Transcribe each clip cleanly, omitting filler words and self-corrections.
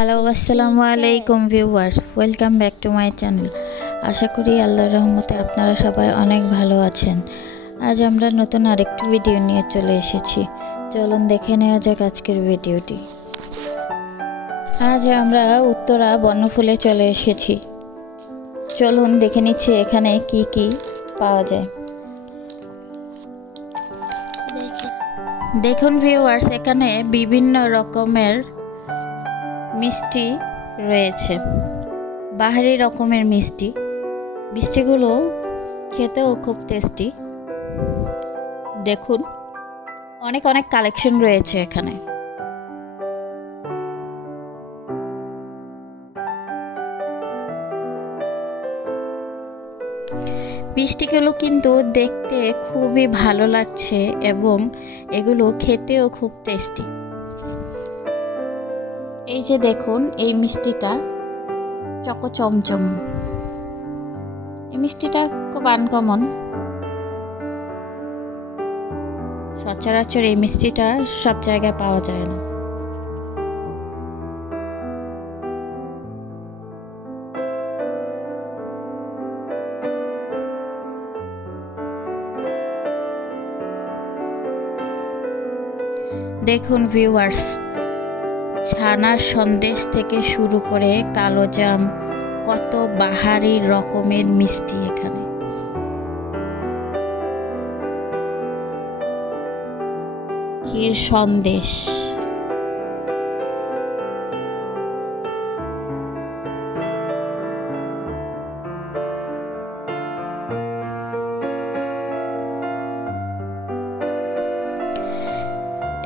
Hello আসসালামু আলাইকুম viewers, welcome back to my channel. আশা করি আল্লাহর রহমতে আপনারা সবাই অনেক ভালো আছেন। আজ আমরা নতুন আরেকটি ভিডিও নিয়ে চলে এসেছি। চলুন দেখে নেওয়া যাক আজকের ভিডিওটি। আজ আমরা উত্তরা বনফুলে চলে এসেছি। চলুন দেখে নিচ্ছি এখানে কি কি পাওয়া যায়। দেখুন ভিউয়ার্স, এখানে বিভিন্ন রকমের মিষ্টি রয়েছে, বাহারি রকমের মিষ্টিগুলো খেতেও খুব টেস্টি। দেখুন অনেক অনেক কালেকশন রয়েছে এখানে। মিষ্টিগুলো কিন্তু দেখতে খুবই ভালো লাগছে এবং এগুলো খেতেও খুব টেস্টি। এই যে দেখুন, এই মিষ্টিটা চকো চমচম। এই মিষ্টিটা খুব আনকমন, সচরাচর এই মিষ্টিটা সব জায়গায় পাওয়া যায় না। দেখুন ভিউয়ার্স, ছানার সন্দেশ থেকে শুরু করে কালোজাম, কত বাহারি রকমের মিষ্টি এখানে। ক্ষীর সন্দেশ,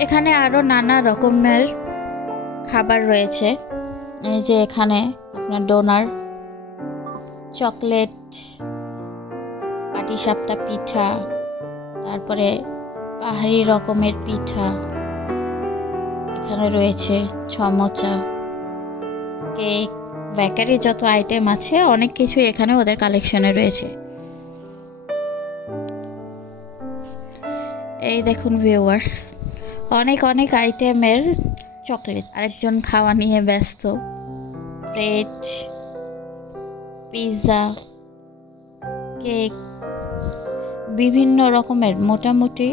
এখানে আরো নানা রকমের খাবার রয়েছে। এই যে এখানে আপনার ডোনার, চকলেট, পাটিসাপটা পিঠা, তারপরে পাহাড়ি রকমের পিঠা, এখানে রয়েছে সমোচা, কেক, বেকারি যত আইটেম আছে অনেক কিছু এখানে ওদের কালেকশনে রয়েছে। এই দেখুন ভিউয়ার্স, অনেক অনেক আইটেমের চকলেট। আরেকজন খাওয়া নিয়ে ব্যস্ত। ব্রেড, পিৎজা, কেক, বিভিন্ন রকমের মোটামুটি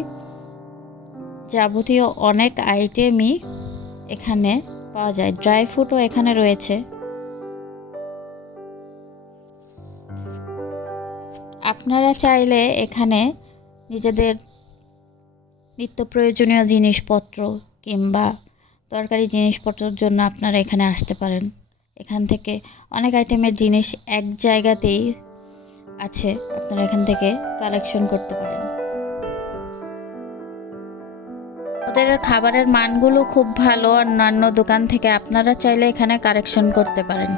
যাবতীয় অনেক আইটেমই এখানে পাওয়া যায়। ড্রাই ফ্রুটও এখানে রয়েছে। আপনারা চাইলে এখানে নিজেদের নিত্য প্রয়োজনীয় জিনিসপত্র কিংবা দরকারি জিনিসপত্রের জন্য আপনারা এখানে আসতে পারেন। এখান থেকে অনেক আইটেমের জিনিস এক জায়গাতেই আছে, আপনারা এখান থেকে কালেকশন করতে পারেন। ওদের খাবারের মানগুলো খুব ভালো, অন্যান্য দোকান থেকে আপনারা চাইলে এখানে কালেকশন করতে পারেন।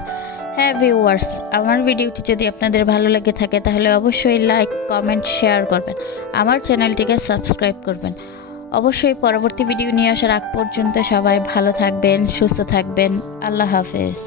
হ্যাঁ ভিউয়ার্স, আমার ভিডিওটি যদি আপনাদের ভালো লেগে থাকে তাহলে অবশ্যই লাইক, কমেন্ট, শেয়ার করবেন। আমার চ্যানেলটিকে সাবস্ক্রাইব করবেন। অবশ্যই পরবর্তী ভিডিও নিয়ে আসার আগ পর্যন্ত সবাই ভালো থাকবেন, সুস্থ থাকবেন। আল্লাহ হাফেজ।